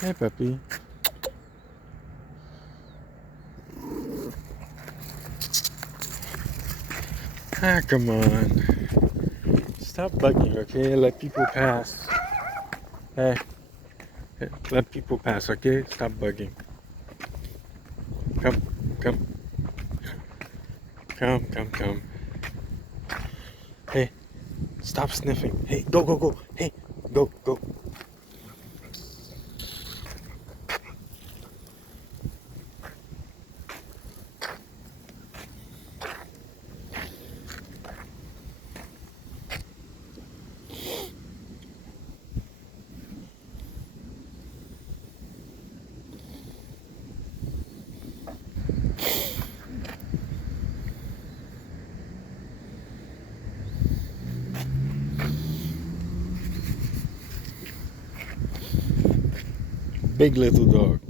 Hey, puppy. Ah, come on. Stop bugging, okay? Let people pass. Hey, let people pass, okay? Stop bugging. Come, come, come. Hey, stop sniffing. Hey, go. Hey, go. Big little dog.